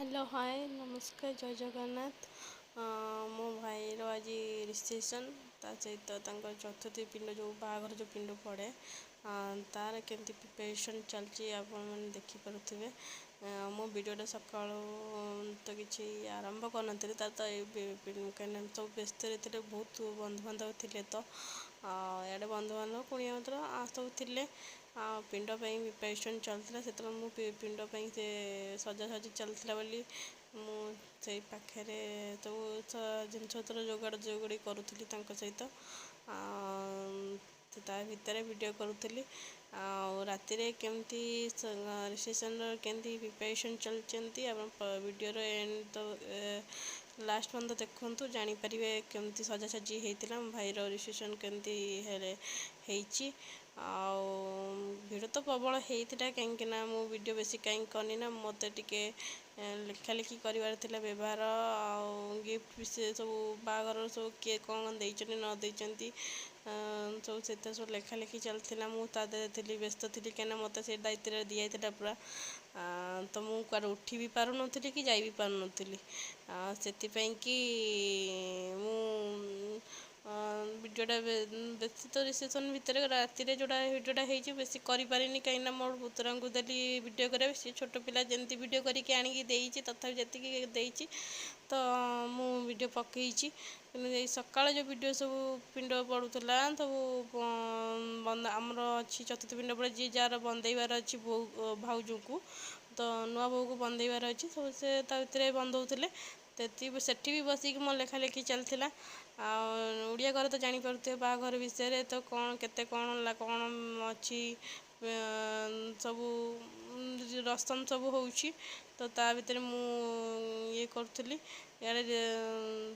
Hello hi नमस्कार जय जगन्नाथ। मो भाईर आज रिसेप्शन ता सहित चतुर्थी पिंड जो बाघर जो पिंड पड़े तार केमती प्रिपरेशन चलती आप देखिपे। मो वीडियोटा सका तो किसी आरंभ कर कहीं सब व्यस्त थे बहुत बंधुबांधव थे तो इे बंधुबांधव कुणिया मित्र सब थे पिंड प्रिपरेशन चलता से पिंड से सजासजी चलता बोली मुझे पाखे सब जिनपतर जोगाड़ जोगड़ी करुली सहित भितर वीडियो करुली राति केमती रिसेप्शन केमती प्रिपरेशन चलती वीडियो एंड तो लास्ट पर्यंत देखु जापर केमती सजासजी होता भाईर रिसेप्शन केमती भिड़ तो प्रबल होता कहीं मु वीडियो बेसी कहीं करनी ना मत टे लेखा लेखी कर व्यवहार गिफ्ट से सब बागर सब किए कौन देती न देती सब से सब लेखा लेखी चलता मुझे थी व्यस्त थी कहीं मत से दायित्व दिखाई पूरा तो मुझे उठी भी पार नी कि जाई भी पार नी से वीडियोटा बेसी तो रिसेप्शन भितर राति जोड़ा वीडियोटा हो बेसी करें कहीं मोर पुतरा को देली वीडियो करा सी छोट पिला जमी वीडियो करके आनिकी देती तथापि जी तो मु वीडियो पकई सकाल जो वीडियो सब पिंड पड़ूला सब आमर अच्छी चतुर्थ पिंड पड़े जी जार बंदेबार अच्छी बो भाउज को तो नुआ बो को बंदेबार अच्छी सब से बंदौले सेठी भी बसिक मो लेखा लेखी चलता ओडिया घर तो जानीपे बाघर विषय तो कौन केते कौन अच्छी सब रसम सब हो तो ता भीतर ये करी इे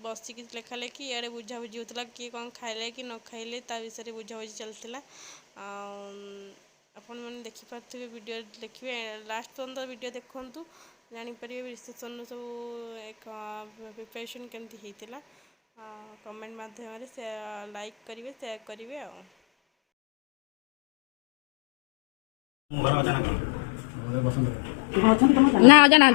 बसिक लेखा लेखी इे बुझा बुझी होता किए कौन खाइले कि न खाइले ता विषय बुझा बुझी चलता आपण मैंने देखिपे वीडियो देखिए लास्ट पर्यंत वीडियो देखु जापर रिसेप्शन सब एक प्रिपरेशन केमती होता कमेंट माध्यम से लाइक करेंगे शेयर करेंगे ना जाना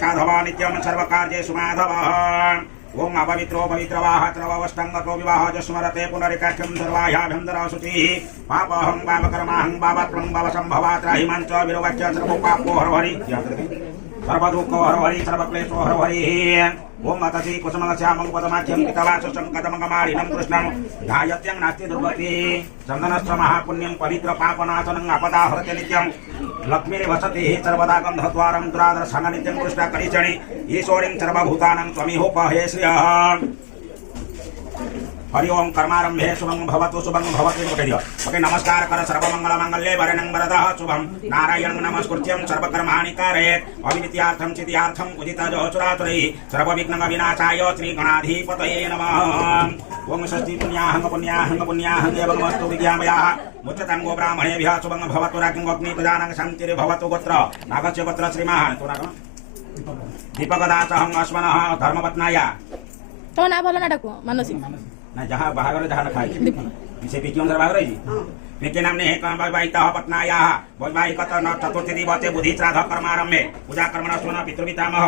साधवा नित्यम सर्वकार्येषु माधवः ओम अपवित्रो पवित्रवाह त्रवष्टंगतो विवाह स्मरते पुनरिकाख्यम सर्वायाभ्यंतरा शुचिः पापहं पापकर्माहं पापत्रं पापसंभवात्र हिमांच विरोगच्च सर्वो पापो हरहरि सर्वदुःखो हरहरि सर्वक्लेशो हरहरि ओम अतसी कुसुमश्यामं पदमाख्यं पितवासुशङ्कतमङ्गमालिनं कृष्णं ध्यायत्यं नास्ति दुर्गतिः चन्दनश्च महापुण्यं पवित्र पापनाशनं अपदाहरते नित्यं लक्ष्मीर्वसति सर्वदा गन्धद्वारं दुरादर्शनं नित्यं कृष्णकरीचणि ईश्वरीं सर्वभूतानां त्वमिहोपहे श्रियः हरि ओम कर्मारंभे शुभं भवतु ओके नमस्कार कर सर्वमंगल मंगल्ये वरणं वरदः शुभं नारायणं नमस्कृत्यं सर्वकर्माणि कारयेत् अविनित्यार्थं सिद्ध्यार्थं उदितजो चुराचुरैः सर्वविघ्न विनाशाय श्री गणाधिपतये नमः ओम षष्ठी पुण्याहं एवमस्तु विद्यामयाः मुच्यतांगो ब्राह्मणेभ्यः शुभं भवतु राज्ञोऽग्नि प्रजानां शान्तिर्भवतु गोत्र नागस्य गोत्र श्रीमान् दीपकदासहं अश्वनः धर्मपत्नाय तो ना भलो ना डाको मानसी ना जहाँ बाहर जहाँ खाई इसे पिकी अंदर बाहर रही पिकी नाम ने कहाँ वैवाहिता पत्नाया वैवाहिकत न चतुर्थी दिवसे बुद्धि श्राद्ध कर्मारंभे पूजा कर्मण सुन पितृपितामह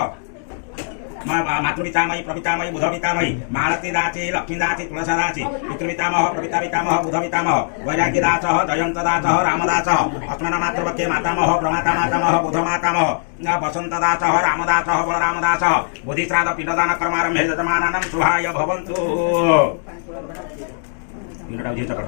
मातृपितामही प्रपितामही बुधपितामही मालती दासी लक्ष्मी दासी तुलसा दासी पितृपितामह प्रपिता पितामह बुधपितामह वैराग्य दासः जयंत दासः रामदासः अस्मन् मातृपक्षे मातामह प्रमाता मातामह बुध मातामह वसंत दासः रामदासः बलरामदासः बुद्धि श्राद्ध पिंडदान कर्मारंभे यजमानानां शुभाय भवन्तु पिंडटा उजी चक्र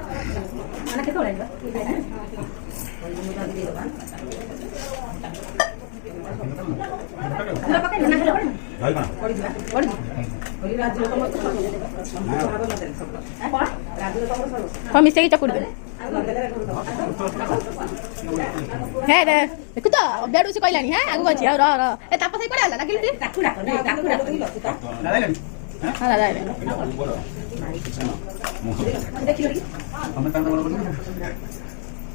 मिसेकी चकुड़ हे रे देखु तो बेडू से कहलानी है आगु अछि और ए तापस ही पड़े लागिल ती ତାକୁ ଡାକ हां दादा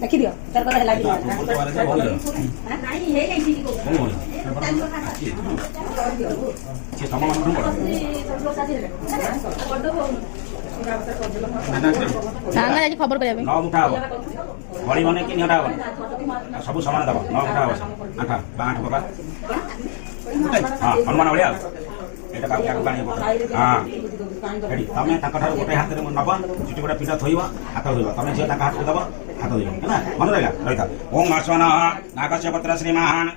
ଦେଖିଦିଅ ତାର କଥା ଲାଗି सांगा आज खबर करबे नौ मुठा हो बड़ी बने कि निहटा हो सब समान दब नौ मुठा हो आठा बाठ बाबा हां हनुमान भलिया एटा का क्या पानी बोतल हां रेडी तमे ताका ठार गोटे हाथ रे नब चिटी गोटे पिठा थोइबो हाथ धोइबो तमे जे ताका हाथ को दब हाथ धोइबो हैना मन रहला रहिता ओम आस्वन नागस्य पत्र श्रीमान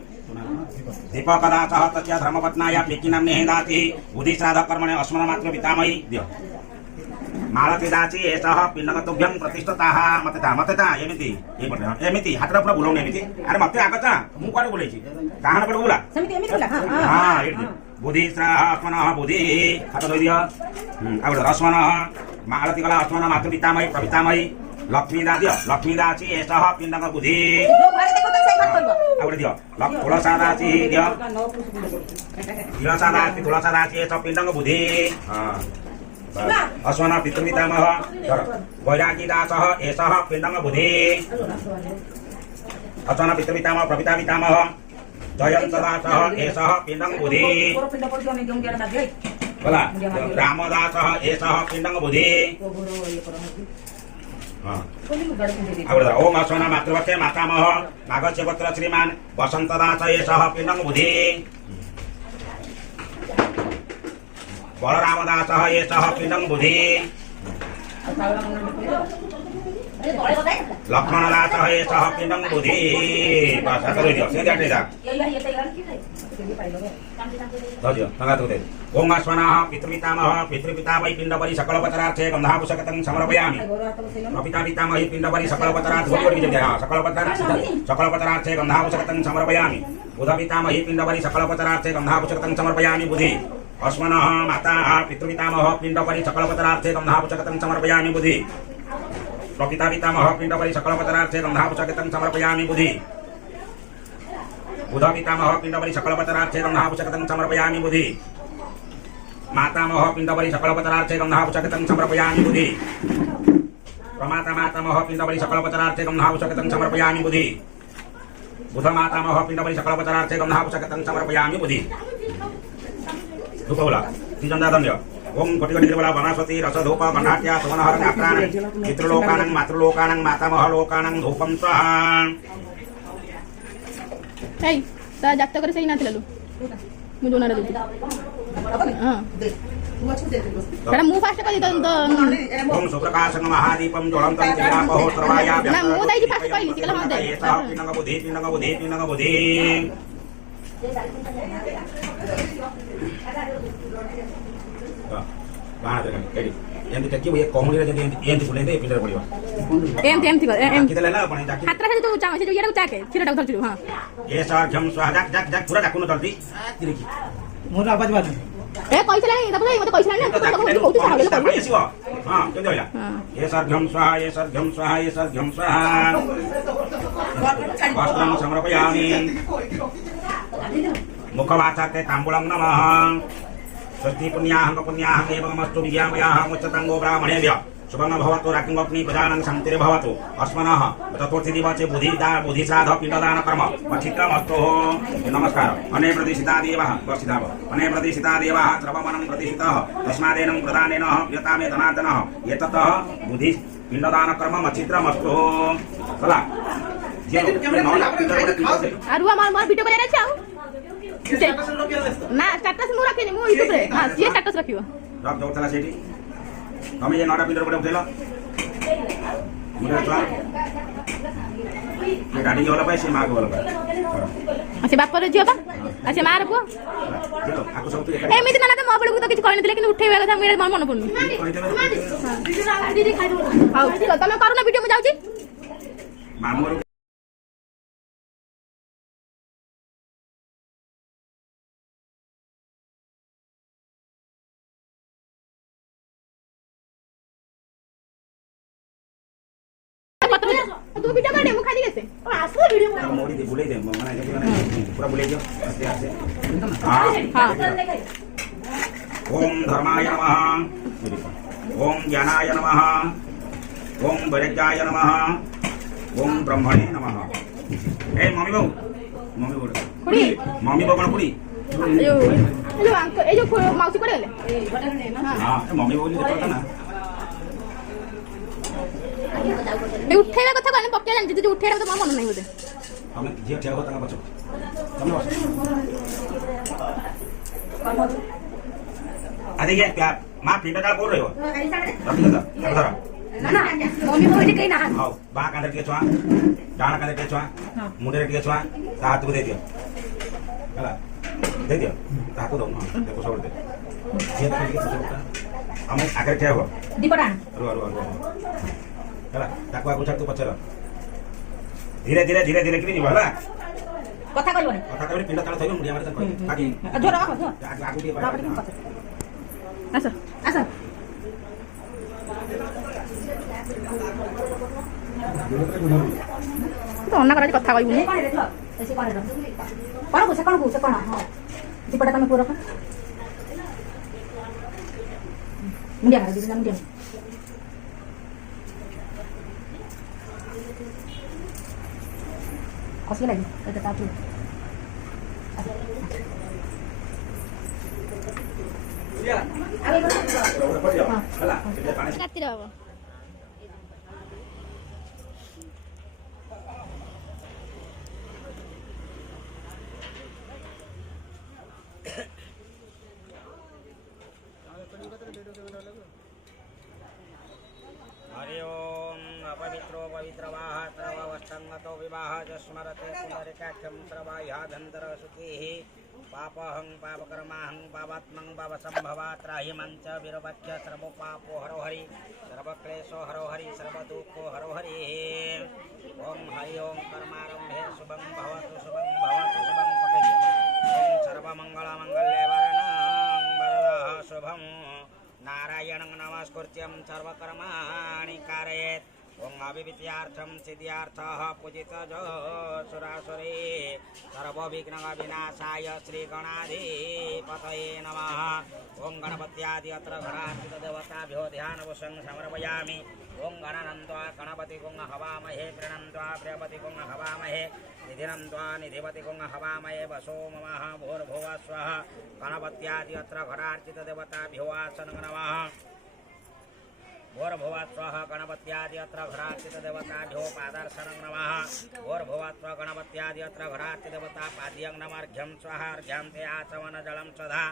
दीपकदाचः तस्य धर्मपत्नाय पेकिनाम निहेदाति बुद्धि श्राद्ध कर्मणे अस्मन मात्र पितामही दियो मालती दाची एसह पिंडगतुभ्यं प्रतिष्ठताः मतेता एमिति हातरा पूरा बुलाउने एमिति अरे मते आगता मु कोड बुलेछि काहन पड बुला ସେମିତି ଏମିତି ହେଲା ହଁ हां एडी बुद्धि श्राद्ध बुद्धि हाथ धोइ दियो आउड रस्मनः मालती कला अस्मन मात्र पितामही प्रपितामही लक्ष्मी दा दियो लक्ष्मी दाची एसह पिंडग बुद्धि ଯୋଉ ଘରେ ଦେଖ ତ ସେଇ ଘର କରିବ आउड दियो तुलसा दाची दियो तुलसा दाची एसह पिंडग बुद्धि हां अस्मन पितृपितामह वैरागी दासः एषः पिण्डं बुद्धि अस्मन पितृपितामह प्रपिता पितामह जयंत दासः एषः पिण्डं बुद्धि ପିଣ୍ଡ ପଡିଯିବ ଆମେ ଯୋଉ ଦିଆର ମାଗି बोला रामदासः एषः पिण्डं बुद्धि ओम अस्मन मातृवत्ते मातामह नागस्य पुत्र श्रीमान वसंत दास एषः पिण्डं बुद्धि बलरामदासः एषः पिण्डं बुद्धि लक्ष्मणदासः एषः पिण्डं बुद्धि बस हाथ धोइ दियो से जाटे जा धोजियो तंगा तो दे ओम अस्मनः पितृपितामह पितृपितामही पिण्डपरि सकल पत्रार्थे गन्धापुषकतं समर्पयामि प्रपिता पितामही पिण्डपरि सकल पत्रार्थे बोली जय हां सकल पत्रार्थे गन्धापुषकतं समर्पयामि बुध पितामही पिण्डपरि सकल पत्रार्थे गन्धापुषकतं समर्पयामि बुद्धि अस्मनः माता पितृपितामह पिण्डपरि सकल पत्रार्थे गन्धापुषकतं समर्पयामि बुद्धि प्रपिता पितामह पिण्डपरि सकल पत्रार्थे गन्धापुषकतं समर्पयामि बुद्धि बुध पितामह पिण्डपरि सकल पत्रार्थे गन्धापुषकतं समर्पयामि बुद्धि मातामह पिण्डपरि सकल पत्रार्थे गन्धापुषकतं समर्पयामि बुद्धि प्रमाता मातामह पिण्डपरि सकल पत्रार्थे गन्धापुषकतं समर्पयामि बुद्धि बुध मातामह पिण्डपरि सकल पत्रार्थे गन्धापुषकतं समर्पयामि बुद्धि धूपला तीजन दंड ओम कोटि कोटि देवला वनस्पति रस धूप गंधाट्या सुवनहर नाप्राण पितृलोकानं मातृलोकानं मातामह लोकानं धूपं स्वाहा ए ता जात करे सही नाथिललु मु जोनारे देती हां एटा मु फास्ट कहि त ओम सुप्रकाशं महादीपं ज्वलन्तं तेजापहो सर्वाया ना मु दाई फास्ट कहि सिकला हां दे पिण्डं बुद्धि एंती टक्की ये कॉमन रे जदी एंती बोले दे पिलर पड़ियो एमती कर एम किते लेला पण जाकी हातरा से तो चाव से जो येरा चाके खिरटा उधर हां ये सार्घ्यम स्वाहा जाक पूरा डाकुन जल्दी देखि मोर आवाज बाज ए कइसला नि तब मते कइसला नि तो बहुत सारा गेल हां केते होइला ये सार्घ्यम स्वाहा ये सार्घ्यम स्वाहा ये सार्घ्यम स्वाहा वस्त्रं समर्पयामि मुखवाचाते ताम्बूलं नमः स्वस्ति पुण्याहं एवमस्तु विद्यामयाः मुच्यताङ्गो ब्राह्मणेभ्यः शुभं भवतु राकिङ्गग्नि प्रजानं शान्तिर्भवतु अस्मनः चतुर्थी दिवसे बुद्धिश्राद्ध पिण्डदान कर्म मच्छित्रमस्तु नमस्कार अने प्रतिष्ठिता देवः उपस्थिताः अने प्रतिष्ठिता देवः श्रवमनं प्रतिष्ठितः तस्मादेनं प्रदानेन प्रियतामे धनार्दनः एततः बुद्धि पिण्डदान कर्म मच्छित्रमस्तु चला आरु मार वीडियो करे छाऊ ना स्टेटस मु रखिनी मु यूट्यूब रे हां ये स्टेटस रखियो रख दो चला सेठी तमे ये नोटा पिलर पड़े उठेलो मुरे चला ये गाड़ी वाला पैसे माग वाला अच्छे बाप रे जियो बा अच्छे मार पुओ चलो आको सब तो एमिति माने तो मो बडू तो किछ कहनथिले कि उठेबा କଥା मेरे मन पडनु दीदी खाइ दो हां ठीक है तमे करू ना वीडियो में जाउची मामू खाई कैसे ओ आसो वीडियो ତାକୁ ମୋଡ଼ି ଦେ ବୁଲେଇ ଦେ ମାନେ ପୁରା ବୁଲେଇ ଦିଅ ଆସ୍ତେ ଆସ୍ତେ ओम धर्माय नमः ओम ज्ञानाय नमः ओम वैराग्याय नमः ओम ब्रह्मणे नमः ए मम्मी बाबू खुड़ी मम्मी बाबू कुड़ी यो अंकल ए जो माउसी पड़े गले हां मम्मी बाबू देखो ना ए उठेला कथा कहले पक्के जान जे उठेला तो मन नहीं बोले हम जे ठेव होता बच्चों तुम अरे ये क्या मां पीटा डाल बोल रहे हो रखी था धर ना मम्मी बोली कहीं ना आओ बा कांदे टिके छुआ डाना कांदे टिके छुआ मुंडे टिके छुआ हाथ को दे दियो हला दे दियो हाथ को दो ना देखो छोड़ दे ये तो हम आगे ठेव हो दीपडान रो हला ताको आगु छाड़ तू पछर धीरे धीरे धीरे धीरे किनी होला कथा कहबो कथा कहबो पिंडा ताळ थइलो मुडिया मारे तन कहि आगे जोर आगो जो आगु दिए आसो आसा तो अन्ना करा कथा कहबो कोन रे तो ऐसे कोन रे कोन को हां दीपडा तमे पूरा मुंडिया मारे दिना मुंडिया कसी लगी तो तातू अबे पड़ जाओ हला ये पानी काटी रहबो हरि ओम अपवित्रो पवित्रवाह सर्ववस्तंगतो विवाह जस्मरते पुनरिकाख्यं सर्वायाधन्तර सुखीः पापहं पापकर्माहं पापात्मं पापसंभवा त्राहि मंच विरवच्च सर्वपापो हरो हरि सर्वक्लेशो हरो हरि सर्वदुःखो हरो हरि ओम हरि ओम कर्मारंभे शुभं भवतु शुभं पकजे ओम सर्वमंगलमंगल्ये वरणं वरदः शुभं नारायणं नमस्कृत्यं सर्वकर्माणि कारयेत् ओम अविद्यार्थं सिद्ध्यार्थः पूजितजो सुरासुरे सर्वविघ्नविनाशाय श्रीगणाधिपतये नमः ओम गणपत्यादि अत्र घरार्चितदेवताभ्यो ध्यानवशं समर्पयामि ओम गणानन्त्वा गणपति गुं हवामहे प्रणन्त्वा प्रियपति गुं हवामहे निधिनन्त्वा निधिपति गुं हवामहे वसो ममः भूर्भुवः स्वः गणपत्यादि अत्र घरार्चितदेवताभ्यो आसनं नमः भूर्भुवस्वः गणपत्यादि अत्र घरार्चितदेवताभ्यो पादर्शनं नमः भूर्भुवस्वः गणपत्यादि अत्र घरार्चितदेवता पाद्यं नमर्घ्यं स्वः अर्घ्यं ते आचमनजलं स्वधा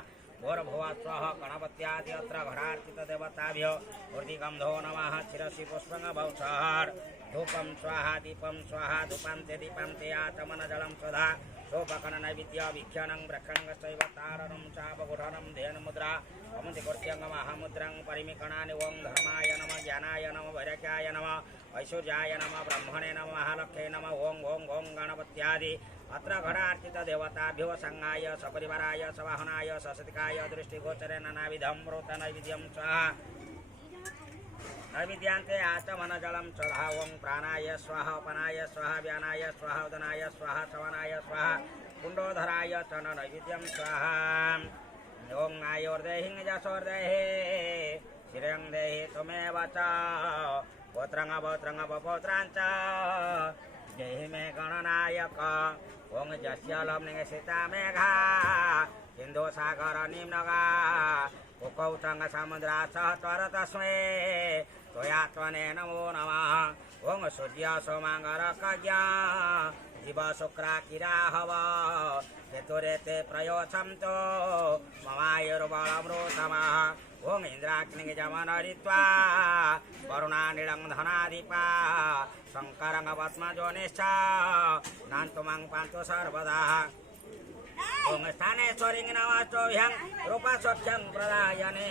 भूर्भुवस्वः गणपत्यादि अत्र घरार्चितदेवताभ्यो ऊर्ध्वगन्धो नमः शिरसि पुष्पं भौषः धूपं स्वाहा दीपं स्वाहा धूपान्ते दीपान्ते आचमनजलं स्वधा सोपकन नैवेद्य विख्यानं ब्रह्मणश्चैव तारणं चापगुढनं ध्येनमुद्रा अमुदिकृत्यं महामुद्रां परिमिकणानि ओं धर्माय नमः ज्ञानाय नमः वैराग्याय नमः ऐश्वर्याय नमः ब्रह्मणे नमः महालक्ष्ये नमः ओं ओं ओं गणपत्यादि अत्र घटार्चितदेवताभ्यो संगाय सपरिवाराय सवाहनाय ससतिकाय दृष्टिगोचरेण नानाविधं मृतनैवेद्यं स्वाहा नैवेद्यान्ते आचमनजलं स्वधा ओं प्राणाय स्वाहा अपनाय स्वाहा व्यानाय स्वाहा उदनाय स्वाहा सवनाय स्वाहा कुण्डोधराय च नैवेद्यं स्वाहा ओं आयोर्देहिं यशोर्देहि श्रियं देहि त्वमेव च पौत्रं अपौत्रां च देहि मे गणनायक ओं यस्य लम्निं सीतामेघा सिन्धुसागरनिम्नगा कुकौतंग समुद्रा सह त्वर तस्मै त्वया त्वने नमो नमः ओं सूर्य सोमांगरकज्ञा जीव शुक्रा किराहव केतुरेते प्रयोछन्तो ममायुर्बलमृतमः ओं इन्द्राग्निजमनरित्वा वरुणानिलं धनाधिपा शङ्करं पद्मजोनिश्च नान्तुमं पान्तु सर्वदा ओं स्थानेश्वरीं नमस्तुभ्यं रूपसौख्यं प्रदायने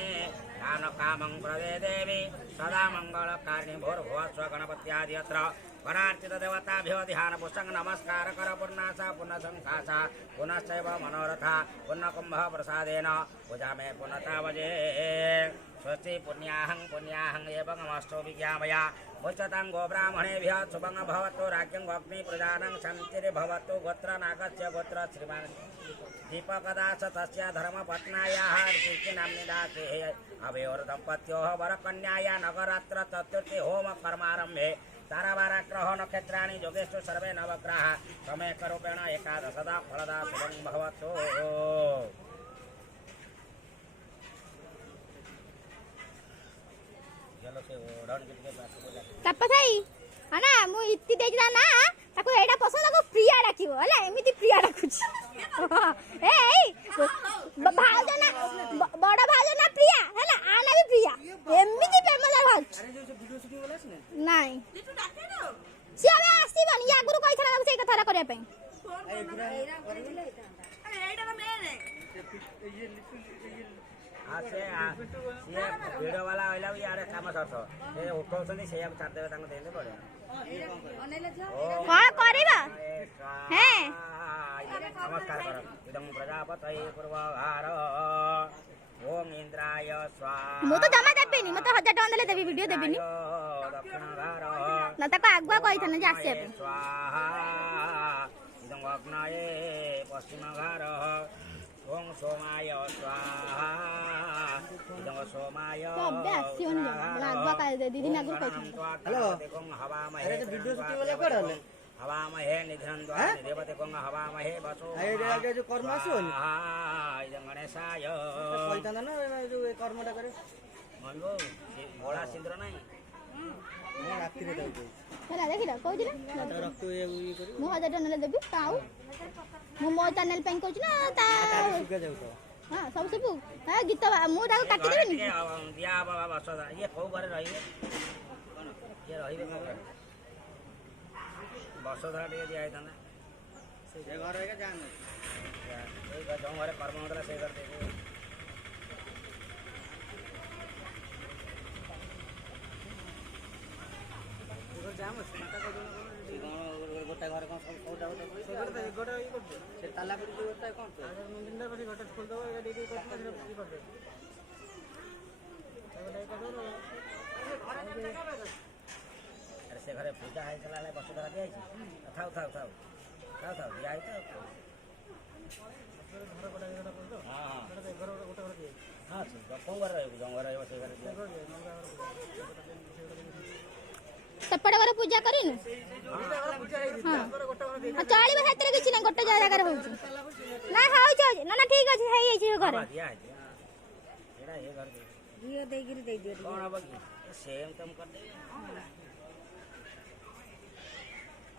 दानकामं प्रदे देवी सदा मङ्गलकारिणि भूर्भुवस्व गणपत्यादि अत्र गणार्चितदेवताभ्यो ध्यानपुष्टं नमस्कार कर पुन्नासा पुन्नसंकासा पुनश्चैव मनोरथा पुन्नकुम्भः प्रसादेन पूजा मे पुनतावजे स्वस्ति पुण्याहं एवं अमस्तो विज्ञापया मुच्यतांगो ब्राह्मणेभ्यः शुभं भवतु राज्ञं अग्नि प्रजानं शान्तिर्भवतु गोत्र नागस्य गोत्र श्रीमान् दीपकदास तस्य धर्मपत्न्याः कीर्तिनाम्नि दासेः अभयोर्दम्पत्योः वरकन्याया नवरात्र चतुर्थी होम कर्मारम्भे तारावाराग्रह नक्षत्राणि योगेषु सर्वे नवग्रहाः समयकरूपेण एकादशदा फलदा शुभं भवतु तपसाई हाना मु इत्ती देखिला ना ताको एडा पसंद को प्रिया डाकिबो हला एमिति प्रिया डाकुची ए भाउज ना बड़ा भाउज ना प्रिया हला आना भी प्रिया एमिति प्रेमदार भाउज अरे जो वीडियो शूटिंग वाला है नाही सी आबे आसीबन या गुरु कहिथला से कथारा करे पई से वीडियो वाला आइला भी यार काम सरस से उठौछनी से अब छाड़ देबे तांको देले पड़े हां करबा हैं नमस्कार कर इदं प्रजापतये पूर्वभार ओम इंद्राय स्वाहा मु तो जमा देबेनी मते 1000 टका देले देबी वीडियो देबेनी दक्षिणभार ना ताको आगुआ कहिथन जे आसे पे स्वाहा इदं अग्नये पश्चिमभार ओम सोमाय स्वाहा इदं सोमाय सबे आसीओन जे आगुआ का दे दीदी ना गुरु कहिथन हेलो हवा में अरे तो वीडियो शूटिंग वाला कर रहले हवा में है निधन द्वार देवते को हवा में है बसो अरे जो कर्म आसोनी हां इदं गणेशाय कहिता ना जो कर्मटा करे मनबो बोला सिंद्र नाही मैं रात्रि रे दउ हला देखिला कहिदिले रक्त ये करी मु 1000 टका देबी ताऊ मु मो चैनल पे कहू ना ता सुगा जाउ तो हां सब सब हां गीत मु ताको काटी देबी दिया बाबा बसदा ये को बारे रहिबे कोन ये रहिबे बसदा टे दिया है तना से घर रहेगा जान ए जो घरे कर्म होतला से कर देबे घर जाम माता को गोटा घर कोन सब जाउ तो से गोटा ई कर से ताला पर जो होता है कोन से मंदिर पर गोटा खोल दो या दीदी को कर दे गोटा अरे से घरे पूजा है चला ले बसु धरा दिया है थाउ थाउ थाउ थाउ थाउ दिया है तो घर गोटा गोटा कर दो हां घर गोटा कर दिए हां से को घर रहे जो घर रहे से घर दिया सपड़ घर पूजा करिनु हां चाली बहातर किछि ना गोटे जगह रे होउची ना हाउ छ ना ना ठीक अछि हेई अछि घर दिया है एड़ा ये घर दे दियो दे गिरी दे दियो कौन अब की सेम तुम कर दे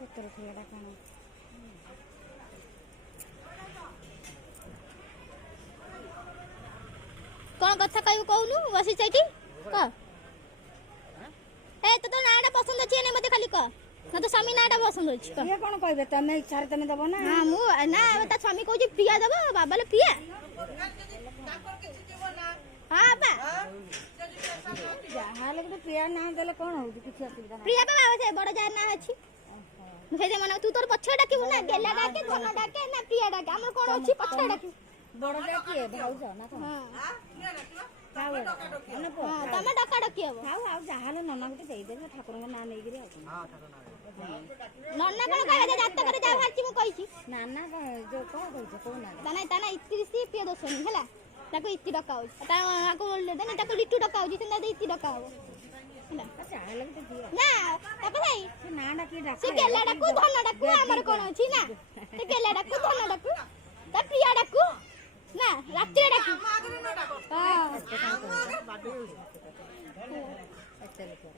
उत्तर थिएड़ा काना कोन कथा कहू कहूनु बसी छैठी क ए तो नाडा पसंद अछि ने मते खाली क ना तो स्वामी नाडा पसंद अछि क ये कोन कहबे तमे इच्छा तमे दबो ना हां मु ना ता स्वामी कहू प्रिया देबो बाबाले प्रिया हां बा जहां लगे तो प्रिया ना देले कोन हो किछ असुविधा ना प्रिया बाबा से बड़ जार ना अछि मुझे मन तू तोर पछे डाकिबु ना गेला डाके धन डाके ना प्रिया डाके हमर कोन अछि पछे डाकी बड़ जाकी है भाउज ना तो हां हां ना पो हां तमे डाका डाकी हबो हाउ हाउ जहां ले नना के देई दे ठाकुर के ना नै गिरी हां ठाकुर नन्ना कोन कहले जे जात करे जा भाची मु कहिछि ना ना जो कोन कहछ को ना ताना इत्ती सी पिय दोसनी हला ताको इत्ती डका हो ताको देनी ताको लिट्टू डका हो जितना दे इत्ती डका हो हला अच्छा लगे तो दियो ना तापै से ना डाकी डाक से गेला डाकू धन डाकू हमर कोन अछि ना से गेला डाकू धन डाकू ता प्रिया डाकू ना रात्रि डाकू हां चल कर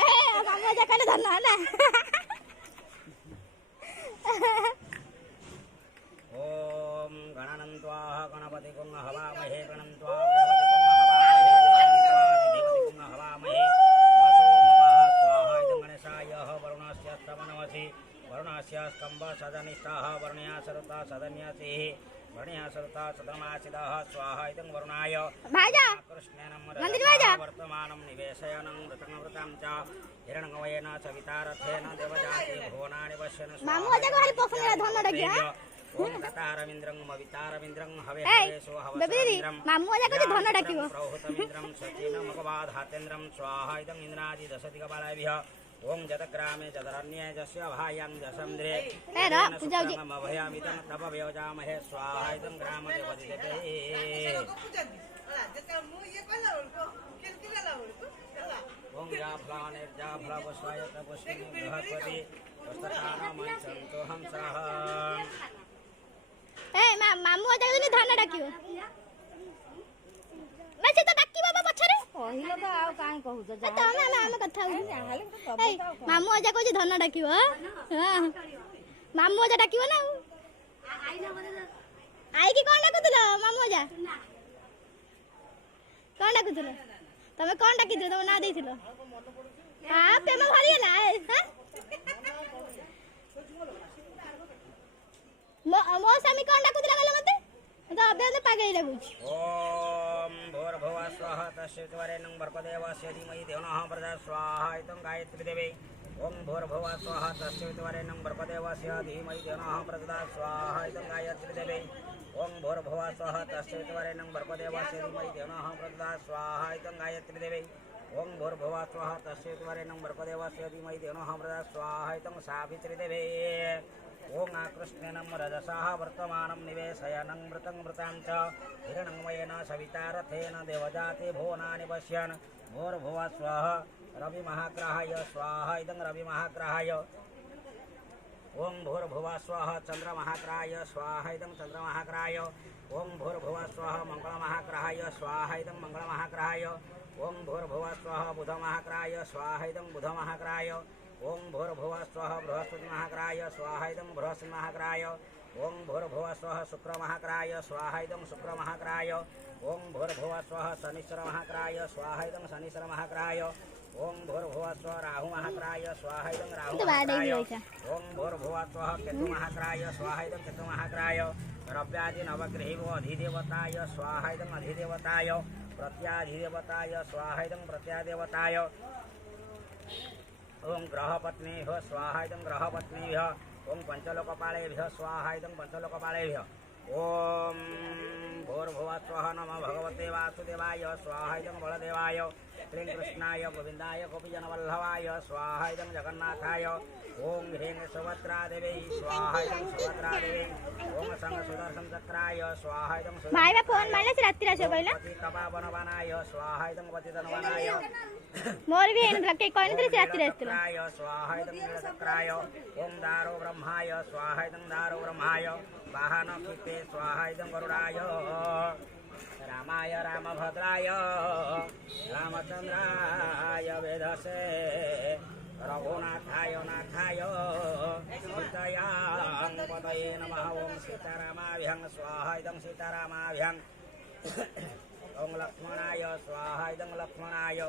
ए मामा जा काले धन ना ओम गणानन्त्वा गणपतिकुं हवामहे गणन्त्वा देवतिकुं हवामहे वसो ममः स्वाहा इदं गणेशाय वरुणस्य स्तमनमसि वरुणस्य स्तम्भ सदनिष्ठः वरुणया सरता सदन्यसिः वरुणया सरता सदमासिदः स्वाहा इदं वरुणाय भाजा कृष्णेन मंदिर भाजा वर्तमानं निवेशयनं वृतं च हिरण्यवयेन सविता रथेन देवजाति भुवनानि पश्यन् मामू आजा को हरी पसंद है धन डाकी हां ओम ततारमिन्द्रं मवितारमिन्द्रं हवे ए हवेशो बेबी दीदी हवसमिन्द्रं मामू अजा को धन डाकिबो प्रहुतमिन्द्रं सचेन मगवाधातेन्द्रं स्वाहा इदं इन्द्रादि दशदिगबालाभिः ओम जतग्रामे जतरण्ये जस्य भायां जसन्द्रे ए र पूजा उजी अभयामितं तप व्यवजामहे स्वाहा इदं ग्रामदेवदिते ओम जाफलानिर्जाफलावस्वाय तपस्विनी बृहस्पति वस्ततानामञ्चन्तो हंसः ए मामू अजा को धन डाकिबो ना से तो डाकिबो बा पछरे କହିଲ ତ ଆଉ କାଇଁ କହୁଛ ଏ ତ ଆମେ କଥା ହଉ ए मामू अजा को धन डाकिबो हां मामू अजा डाकिबो ना आई की कोन डाकुतलो मामू अजा कोन डाकुतलो तमे कोन डाकिथिलो तमे ना देथिलो हां प्रेम भरी गेला हां मो स्वामी कोन डाकुतला गले मते तो अबे तो पागल लगुछ ओम भूर्भुवः स्वः तस्वितुवरेण्यं भर्गदेवस्य धीमहि धियो नः प्रचोदयात् स्वाहा इदं गायत्री देवी ओम भूर्भुवः स्वः तस्वितुवरेण्यं भर्गदेवस्य धीमहि धियो नः प्रचोदयात् स्वाहा इदं गायत्री देवी ओम भूर्भुवः स्वः तस्वितुवरेण्यं भर्गदेवस्य धीमहि धियो नः प्रचोदयात् स्वाहा इदं गायत्री देवी ओम भूर्भुवः स्वः तस्वितुवरेण्यं भर्गदेवस्य धीमहि धियो नः प्रचोदयात् स्वाहा इदं सावित्री देवी ओम आकृष्णेनं रजसः वर्तमानं निवेशयनं मृतं मृतां च हिरण्मयेन सविता रथेन देवजाति भुवनानि पश्यन् भूर्भुवः स्वः रविमहाग्रहाय स्वाहा इदं रविमहाग्रहाय ओम भूर्भुवः स्वः चन्द्रमहाग्रहाय स्वाहा इदं चन्द्रमहाग्रहाय ओम भूर्भुवः स्वः मङ्गलमहाग्रहाय स्वाहा इदं मङ्गलमहाग्रहाय ओम भूर्भुवः स्वः बुधमहाग्रहाय स्वाहा इदं बुधमहाग्रहाय ओम भूर्भुवः स्वः बृहस्पतिमहाग्रहाय स्वाहा इदं बृहस्पतिमहाग्रहाय ओम भूर्भुवः स्वः शुक्रमहाग्रहाय स्वाहा इदं शुक्रमहाग्रहाय ओम भूर्भुवः स्वः शनिश्चरमहाग्रहाय स्वाहा इदं शनिश्चरमहाग्रहाय ओम भूर्भुवः स्वः राहुमहाग्रहाय स्वाहा इदं राहुमहाग्रहाय ओम भूर्भुवः स्वः केतुमहाग्रहाय स्वाहा इदं केतुमहाग्रहाय रव्यादि नवग्रहीवो अधिदेवताय स्वाहा इदं अधिदेवताय प्रत्याधिदेवताय स्वाहा इदं प्रत्यादेवताय ओम ग्रहपत्नीभ्यः स्वाहा इदं ग्रहपत्नीभ्यः ओम पंचलोकपालेभ्यः स्वाहा इदं पंचलोकपालेभ्यः ओम भूर्भुवः स्वः नमः भगवते वासुदेवाय स्वाहा इदं बलदेवाय क्लीं कृष्णाय गोविन्दाय गोपीजनवल्लभाय स्वाहा इदं जगन्नाथाय ओम ह्रीं सुभद्रा देवी स्वाहा इदं सुभद्रा देवी ओम संग सुदर्शन चक्राय स्वाहा इदं भाई बा फोन मारले से रात्रि आसे पहिला तपावनवनाय स्वाहा इदं पतितनवनाय मोर भी एन लके कोइन से रात्रि आस्तला स्वाहा इदं नीलचक्राय ओम दारो ब्रह्माय स्वाहा इदं दारो ब्रह्माय वाहनक्षिते स्वाहा इदं गरुडाय रामाय रामभद्राय रामचन्द्राय वेदसे रघुनाथाय नाथाय सीतायां पतये नमः ओम सीतारामाभ्यं स्वाहा इदं सीतारामाभ्यं ओम लक्ष्मणाय स्वाहा इदं लक्ष्मणाय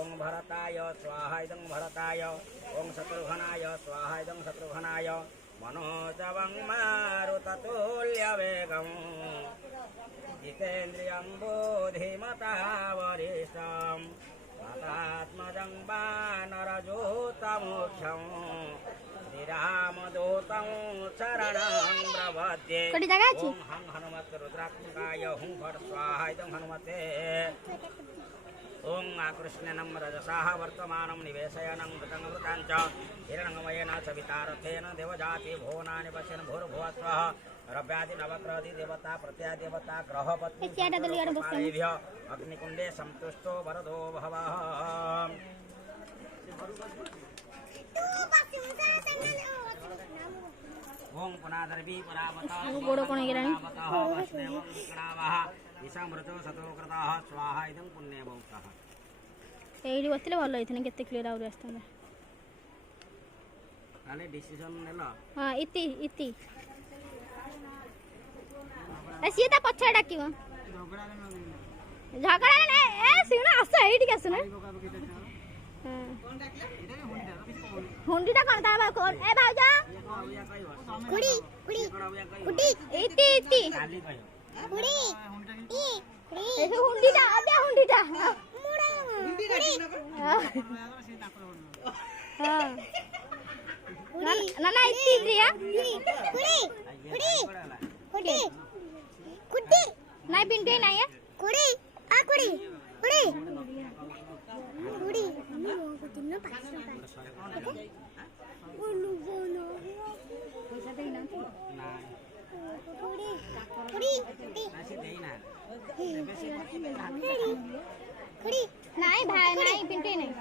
ओम भरताय स्वाहा इदं भरताय ओम शत्रुघ्नाय स्वाहा इदं शत्रुघ्नाय मनोजवं मारुततुल्यवेगं जितेन्द्रियं बुद्धिमतावरिष्ठं वातात्मजं वानरजूतमुख्यं श्रीरामदूतं शरणं प्रपद्ये ओम हं हनुमत् रुद्रात्मकाय हुं फट् स्वाहा इदं हनुमते ओम आकृष्णेनं रजसः वर्तमानं निवेशयनं मृतं मृतां च हिरण्मयेन सविता रथेन देवजाति भुवनानि पश्यन् भूर्भुवः स्वः रव्यादि नवग्रहादि देवता प्रत्यादेवता ग्रहपत्नीभ्यः अग्निकुण्डे संतुष्टो वरदो भवः ओम पुनादर्वी परावतः गोड़ो कोण गेलानी वैष्णवं विक्रावः ईशामृतो सतोकृतः स्वाहा इदं पुण्यभूतः एइडी बसले भलो होइथने केते क्लियर आउर आस्ताना ताले डिसिजन नेला हां इति ए सीता पछे डाकिबो झगड़ा ने ए सिना आस एइडी के सुना हां हुंडीटा कोन ता कोन ए भाऊजा कुड़ी इति काली कहियो कुड़ी ए हुंडीटा अबे हुंडीटा कुड़ी हां ना इति दिया कुड़ी कुड़ी कुड़ी कुड़ी नहीं पिंटे नहीं है कुड़ी आ कुड़ी कुड़ी कुड़ी मम्मी वो को दिन 5 रुपया बोलो बोलो पैसा दे ना कुड़ी कुड़ी कुड़ी नहीं भाई नहीं पिंटे नहीं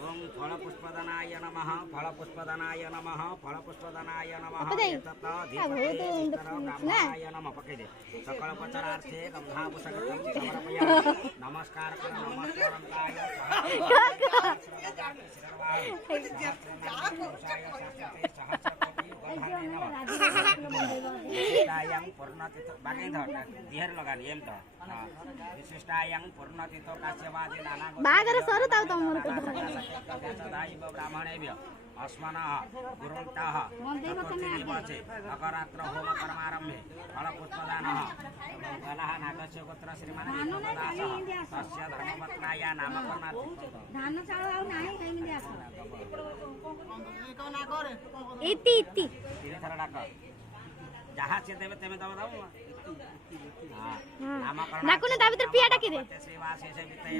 ओम फलपुष्पदानाय नमः फलपुष्पदानाय नमः फलपुष्पदानाय नमः ब्राह्मणाय नमः पकड़े सकल उपचारार्थे गंधापुष्पकं समर्पयामि नमस्कार कर नमस्काराय विशिष्टायं पूर्णतिथो बाकी धरना दिहर लगानी एम तो विशिष्टायं पूर्णतिथो कास्यवादी नाना बागर सर ताऊ तमर सदाइव ब्राह्मणेभ्य अस्मनः गुरुन्तः चतुर्थीदिवसे अकरात्र होम कर्मारम्भे फलपुष्पदानः मङ्गलः नागस्य गोत्र श्रीमान् विष्णुदासः तस्य धर्मपत्न्याः नामकरणार्थं धान चाउर आउ नाही काई मिले आस इति इति तीन थर डाक जहाँ से देवे तेमे दब दब नामकरण डाकुने ता भीतर पिया डाकी दे श्रीवासी से बितय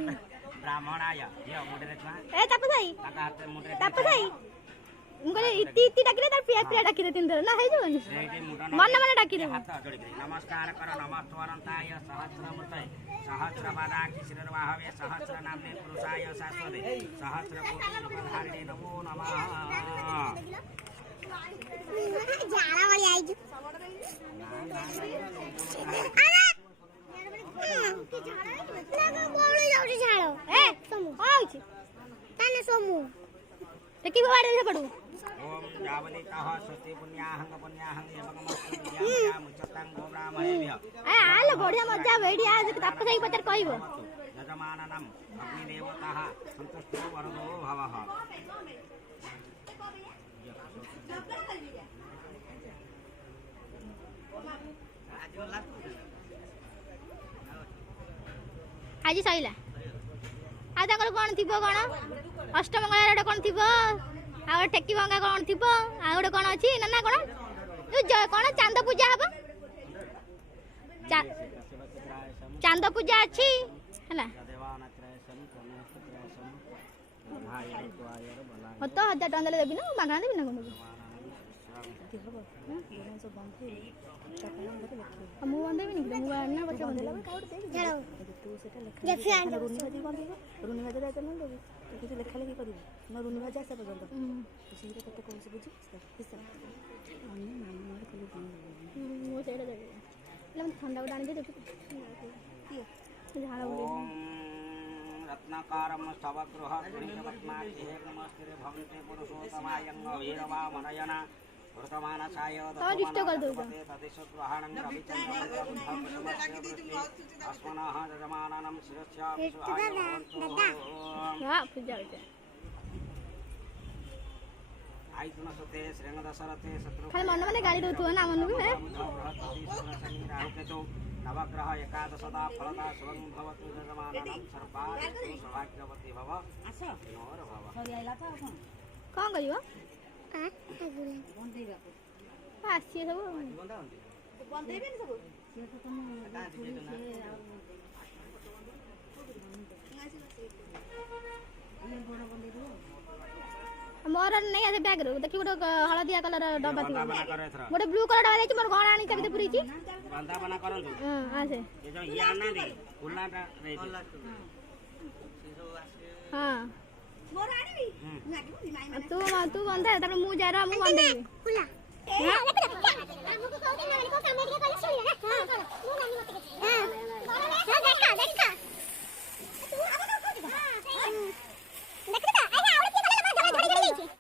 ब्राह्मणाय ये मुंडे देखा ए तपसाई ताका हाथ मुंडे तपसाई मुगले इति इति डाकी दे तार पिया पिया डाकी दे तीन थर ना है जोनी मन मन डाकी दे हाथ जोड़ी नमस्कार करो नमस्कारंताय सहस्रमूर्तये सहस्रपादाक्षि शिरर्वाहवे सहस्र नाम्ने पुरुषाय शाश्वते सहस्र कोटि धारिणे नमो नमः झाड़ा वाली आई जो अरे बोले जाऊ झाड़ो ए समू आउछ ताने समू ते की बाड़े से पडू ओम जावदितः स्वस्ति पुण्याहं यमकमस्तु विद्यां मुच्यतां गोब्राह्मणेभ्यः ए आल बढ़िया मजा बैठिया तपसाई पतर कहबो यजमाननम् अग्निदेवताः सन्तुष्टो वरदो भवः आज सैला आ ताकर कोन थिबो कोन अष्टमंगला रे कोन थिबो आ टेकी भंगा कोन थिबो आ गोटे कोन अछि ना ना कोन कोन चांद पूजा हबो चांद पूजा अछि हला हो तो 1000 टका देले देबी ना मागना देबी ना कोन मु बंदेबी नि मु ना बच्चा बंदेबी चलो जे फैन रुनी भाजा जाते ना देबी किसी लेखा लेखी करिबो ना रुनी भाजा से बजल सीधे कते कोन से बुझी हिसाब अन्य नाम मार के वो सेडा देबी ले हम ठंडा उडान दे देखो झाड़ा उडे रत्नाकारं स्तवगृह पुण्यवत्माति नमस्ते भवन्ते पुरुषोत्तमायं वीरवा मनयना वर्तमानसाय तदेशग्रहाणं रविचन्द्रं अस्मनः यजमाननं शिरस्यां आयतन सुते श्रेंग दशरथे शत्रु खाली मन माने गाड़ी दउथु ना मन भी राहुकेतु नवग्रह एकादशदा फलदा शुभं भवतु यजमाननं सर्वा सौभाग्यवती भव नोर भव सरी आइला त कोन करियो बंदेबा आसी सब बंदेबे नि सब से तो तुम मोर नहीं आसे बैग रो देखि गोटे हळदिया कलर डब्बा थी गोटे ब्लू कलर डब्बा जाई मोर कोन आनी के पुरी छी बंदा बना करंतु हां आसे ये जो या ना दे कुल्लाटा रे हां मोर आनी तू बंदा तापर मु जा रहा मु बंदे कुला